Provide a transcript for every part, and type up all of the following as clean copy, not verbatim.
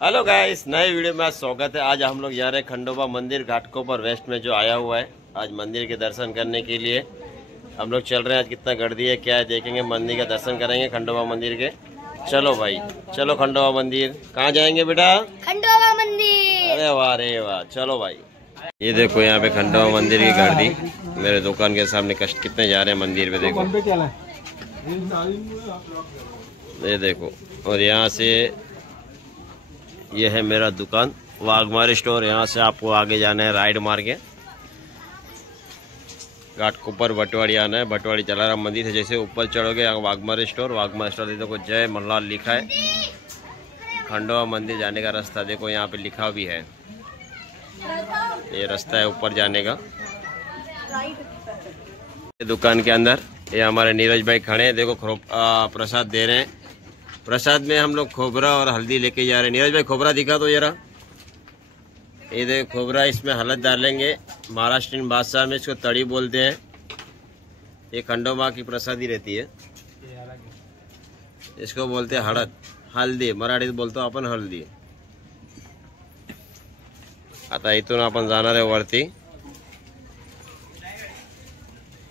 Hello guys, नए वीडियो में आज स्वागत है। आज हम लोग जा रहे हैं खंडोबा मंदिर घाटकोपर वेस्ट में जो आया हुआ है। आज मंदिर के दर्शन करने के लिए हम लोग चल रहे हैं। आज कितना गर्दी है क्या है देखेंगे, मंदिर का दर्शन करेंगे खंडोबा मंदिर के। चलो भाई चलो खंडोबा मंदिर। कहाँ जाएंगे बेटा? खंडोबा मंदिर। अरे वाह रे वाह, चलो भाई। ये देखो यहाँ पे खंडोबा मंदिर की गाड़ी मेरे दुकान के सामने कष्ट कितने जा रहे हैं मंदिर पे, देखो ये देखो। और यहाँ से ये है मेरा दुकान वाघमारी स्टोर। यहाँ से आपको आगे जाना है राइड मार के घाटकोपर बटवाड़ी आना है। बटवाड़ी जलाराम मंदिर से जैसे ऊपर चढ़ोगे यहाँ वाघमारी स्टोर। वाघमारी स्टोर देखो जय मल्हार लिखा है। खंडोबा मंदिर जाने का रास्ता देखो यहाँ पे लिखा भी है। ये रास्ता है ऊपर जाने का। दुकान के अंदर ये हमारे नीरज भाई खड़े हैं। देखो प्रसाद दे रहे हैं। प्रसाद में हम लोग खोबरा और हल्दी लेके जा रहे हैं। नीरज भाई खोबरा दिखा दो जरा। ये देखो खोबरा, इसमें हल्द डालेंगे। महाराष्ट्रीयन भाषा में इसको तड़ी बोलते हैं। ये खंडोबा की प्रसादी रहती है, इसको बोलते हैं हळद। हल्दी मराठीत बोलतो आपण हल्दी। आता इथून आपण जाणार आहे वरती।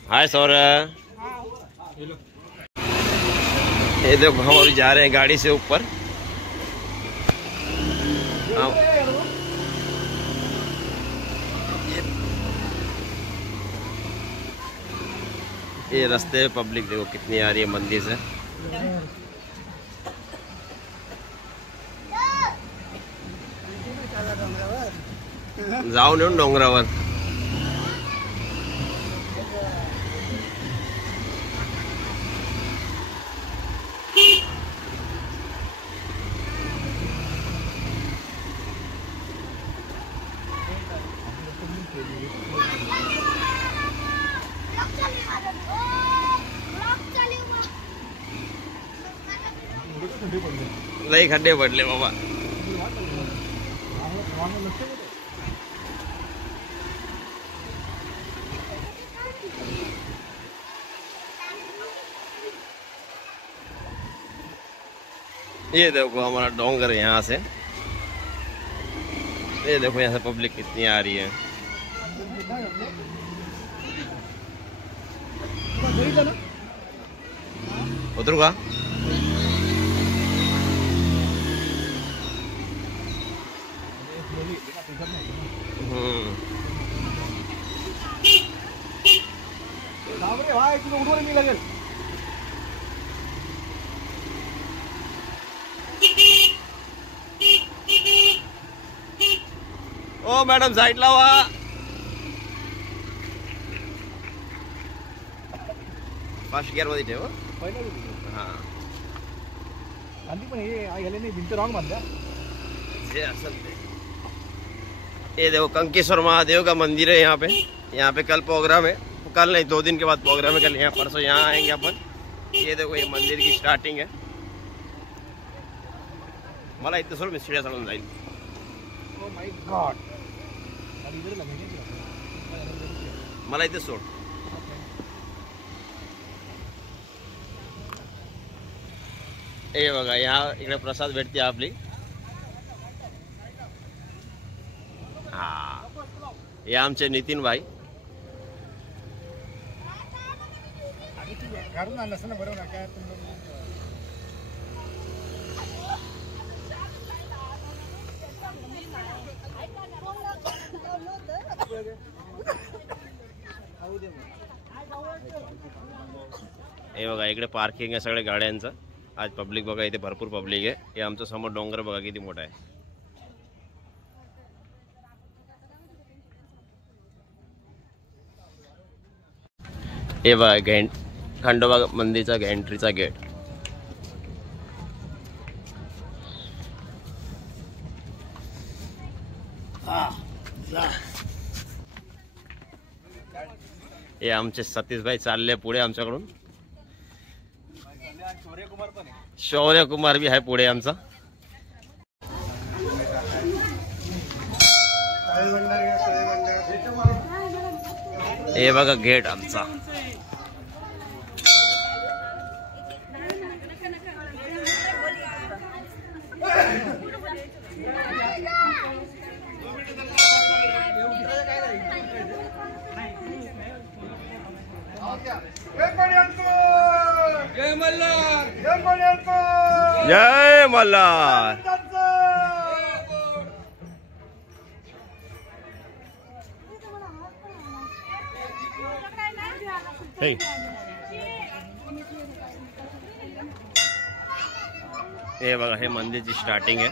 हाय सौरभ। ये देखो हम अभी जा रहे हैं गाड़ी से ऊपर। ये रास्ते पब्लिक देखो कितनी आ रही है मंदिर से। जाऊन येऊन डोंगरावर। लई खड्डे पडले बाबा। ये देखो हमारा डोंगर है यहाँ से। ये देखो यहाँ से पब्लिक कितनी आ रही है। उतरूंगा। ओ मॅडम साईड लावा। फास्ट गिअर मध्ये ठेव। हाँ ये देखो कंकेश्वर महादेव का मंदिर है यहाँ पे। यहाँ पे कल प्रोग्राम है, कल नहीं 2 दिन के बाद प्रोग्राम है। कल यहाँ परसों यहाँ आएंगे अपन। ये देखो ये मंदिर की स्टार्टिंग है। मला इतने सोड मिस्ट्रिया चढ़ून जाईल। ओ माय गॉड, मला इथे सोड। हे बघा यहाँ इकडे प्रसाद भेटते आपली। हाँ ये आमचे नितीन भाई। हे बघा इकडे पार्किंग आहे सगळ्या गाड्यांचं। आज पब्लिक बघा इथे भरपूर पब्लिक आहे। हे आमचं समोर डोंगर बघा किती मोठा आहे। हे बघा खंडोबा मंदिरचा एंट्रीचा गेट। हे आमचे सतीश भाई चालले पुढे आमच्याकडून। शौर्य कुमार भी है पुढे आमचा। हे बघा गेट आमचा। जय मल्हार. हे हे बघा, हे मंदिरची स्टार्टिंग आहे.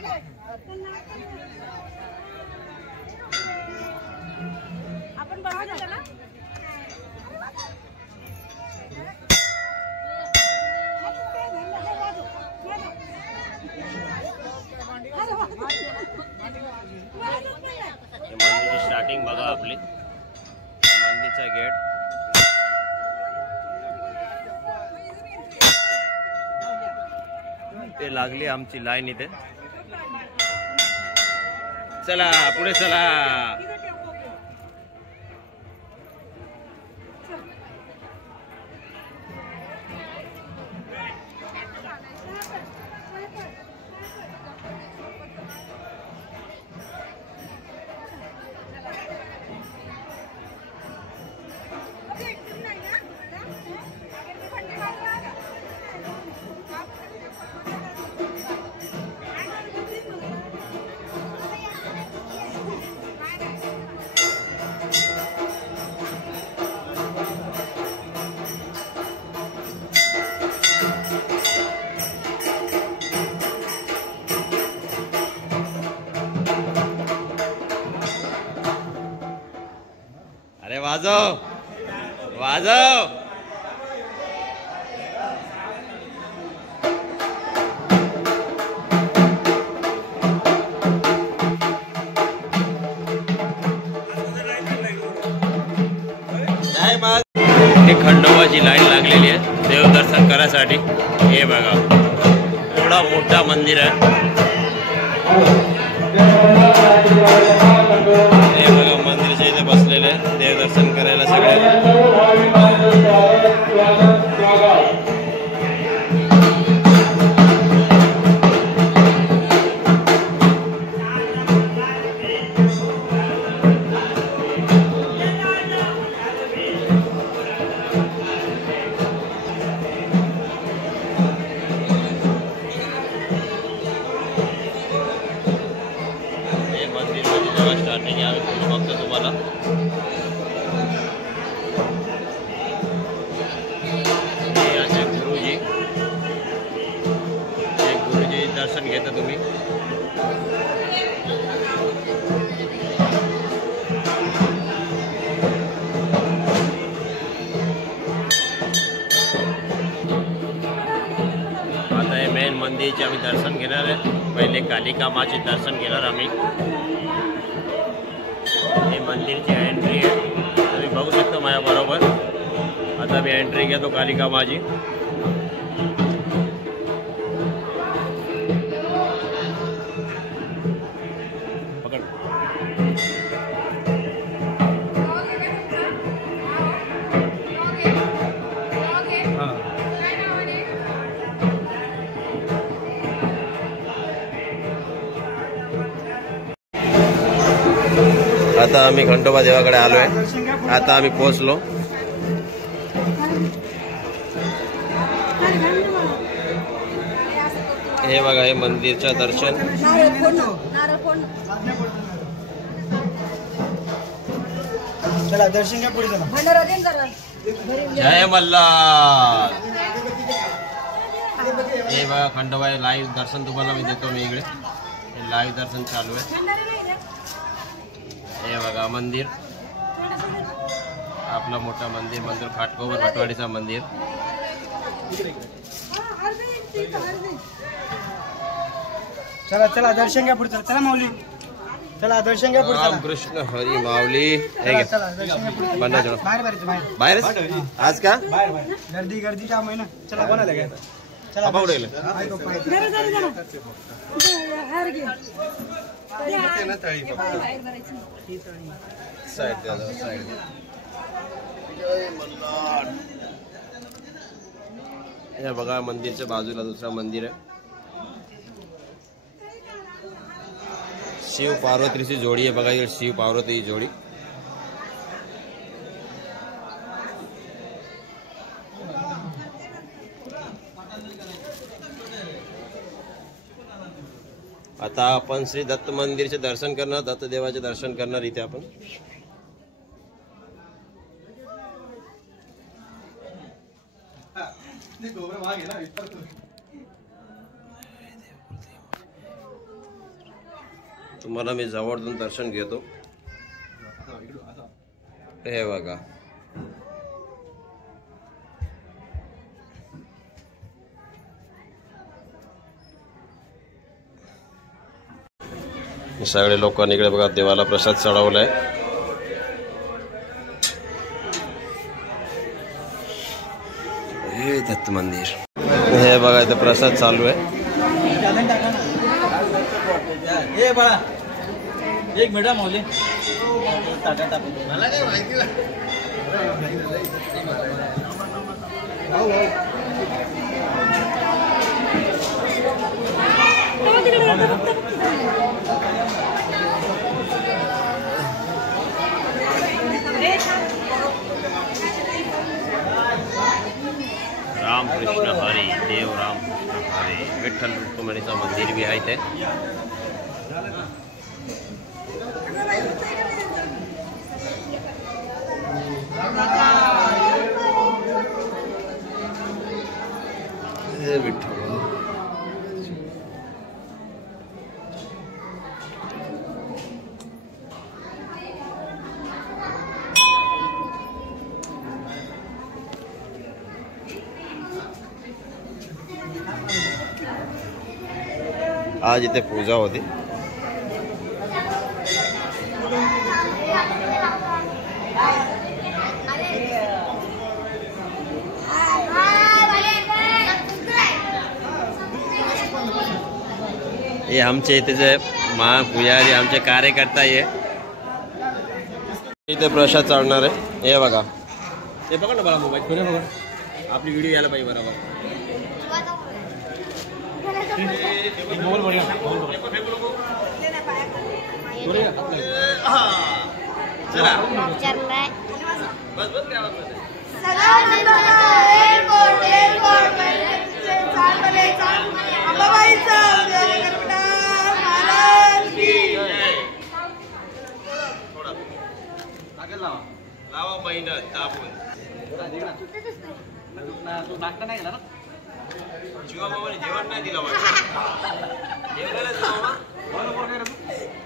मंदिरची स्टार्टिंग बघा आपली, मंदिरचा गेट. ते लागली आमची लाईन इथे. चला पुढे चला. अरे वाजव वाजव. हे खंडोबाची लाईन लागलेली आहे देवदर्शन करायसाठी. हे बघा, एवढा मोठा मंदिर आहे. हे बघा, मंदिराच्या इथे बसलेले देवदर्शन करायला सगळे. स्टार्टिंग आहे, आम्ही बघतो तुम्हाला. गुरुजी दर्शन घेता तुम्ही. आता हे मेन मंदिरचे आम्ही दर्शन घेणार आहे. पहिले कालिका माचे दर्शन घेणार आम्ही. हे मंदिरची एंट्री आहे, तुम्ही बघू शकता माझ्या बरोबर. आता मी एंट्री घेतो कालिका माझी. पकड. आता आम्ही खंडोबा देवाकडे आलोय. आता आम्ही पोहोचलो. हे बघा, हे मंदिरचं दर्शन. चला दर्शन घ्या, पुढे चला. जय मल्हार. हे बघा, खंडोबा लाईव्ह दर्शन तुम्हाला मी देतो. मी इकडे लाईव्ह दर्शन चालू आहे. हे बघा मंदिर, आपला मोठा मंदिर, मंदिर खाटकोपर भटवाडीचा मंदिर. चला चला दर्शन घ्या, पुढे चला. चला माऊली, चला दर्शन घ्या, पुढे चला. कृष्ण हरी माऊली. चला दर्शन घ्या, पुढे. बाहेर आज का गर्दी गर्दी काम आहे ना. चला कोणाला घ्या. चला पावडेल. हे बघा, मंदिरच्या बाजूला दुसरा मंदिर आहे. शिव पार्वतीची जोडी आहे बघा. इकडे शिव पार्वती जोडी. आता आपण श्री दत्त मंदिरचे दर्शन करणार, दत्तदेवाचे दर्शन करणार इथे आपण. तुम्हाला मी जवळून दर्शन घेतो. हे बघा सगळे लोकांनी इकडे बघा देवाला प्रसाद चढवलाय. हे दत्त मंदिर, हे बघा इथे प्रसाद चालू आहे. एक मिनिट माऊली मला काय माहिती राम कृष्ण हरी, देव राम कृष्ण हरी. विठ्ठल रुक्मिणीचं मंदिर बी आहे ते. हे विठ्ठल आज इथे पूजा होती. हे आमचे इथे जे महापुजारी आमचे कार्यकर्ता आहे, इथे प्रसाद चालणार आहे. हे बघा, हे बघा ना मला मोबाईल थोडे बघा, आपली व्हिडिओ यायला पाहिजे बरोबर. लावा महिना दाबून नाश्ता नाही केला ना शिवा बाबाने जेवण नाही दिलं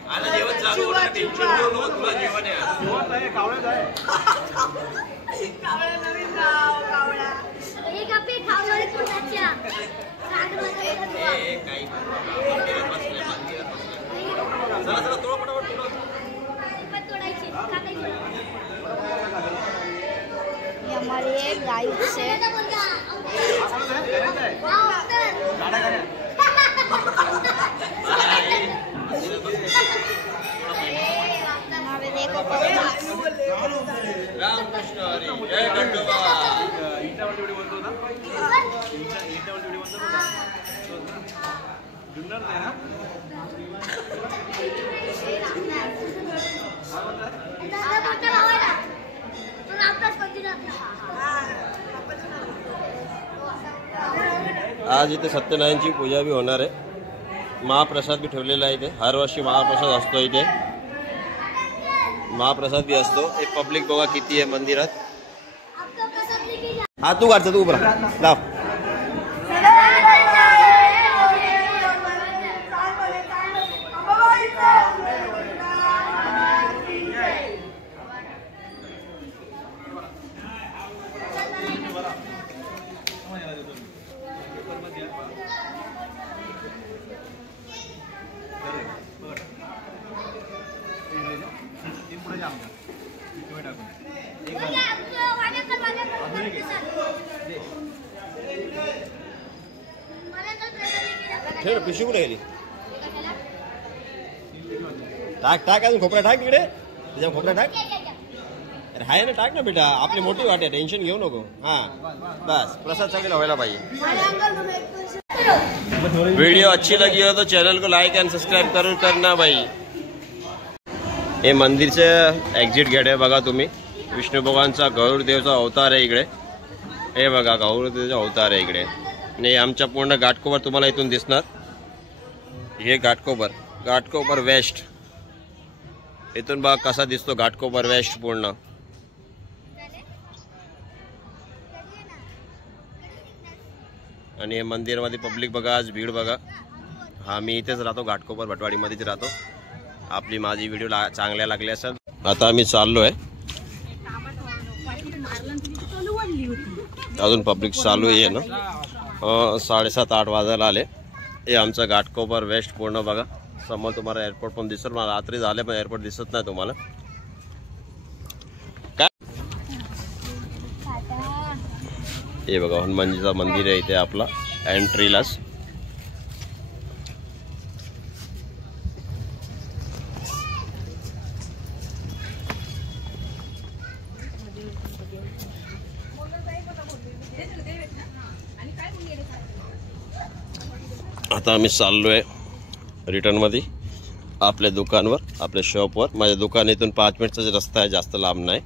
आता जेवण चालू होणार. टेन्शन घेऊ नको, तुला जेवण आहे. चला चला तोड पटापट हमारी एक गाय से रामकृष्ण हरी, जय खंडोबा. आज इथे सत्यनारायणची पूजा बी होणार आहे. महाप्रसाद बी ठेवलेला आहे इथे. हर वर्षी महाप्रसाद असतो इथे. महाप्रसाद बी असतो. एक पब्लिक बघा किती आहे मंदिरात. हा तू काढचा तू उभा लाव. ठेव पिशवी कुठे गेली. टाक टाक अजून खोपरा टाक तिकडे. त्याच्या खोपरा टाक. अरे हाय ना, टाक ना बेटा. आपली मोठी वाट आहे, टेन्शन घेऊ नको. हा बस प्रसाद सगळेला व्हायला पाहिजे. वीडियो अच्छी लगी हो तो चैनल को लाइक एंड सब्सक्राइब जरूर करना भाई. हे मंदिरचे एक्झिट गेट आहे बघा तुम्ही. विष्णू भगवानचा गौरदेवचा अवतार आहे इकडे. हे बघा गौरदेवचा अवतार आहे इकडे. आणि आमच्या पूर्ण घाटकोपर तुम्हाला इथून दिसणार. हे घाटकोपर वेस्ट. इथून बघा कसा दिसतो घाटकोपर वेस्ट पूर्ण. आणि हे मंदिरामध्ये पब्लिक बघा, आज भीड बघा. हा मी इथेच राहतो, घाटकोपर भटवाडीमध्येच राहतो. आपली माझी व्हिडिओ चांगल्या लागल्या असेल. आता आम्ही चाललो आहे, अजून पब्लिक चालू आहे ना. 7:30-8 वाजायला आले. हे आमचं घाटकोपर वेस्ट पूर्ण बघा. समोर तुम्हाला एअरपोर्ट पण दिसत. मला रात्री झाले पण एअरपोर्ट दिसत नाही तुम्हाला. काय हे बघा हनुमानजीचं मंदिर आहे इथे आपला एंट्रीलाच. आता आम्ही चाललोय रिटर्नमध्ये आपल्या दुकानवर, आपल्या शॉपवर. माझ्या दुकान इथून 5 मिनिटचा रस्ता आहे, जास्त लांब नाही.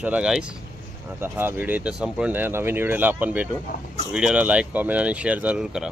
चला गाईस, आता हा व्हिडिओ इथे संपूर्ण आहे. नवीन व्हिडिओला आपण भेटू. व्हिडिओला लाईक, कमेंट आणि शेअर जरूर करा.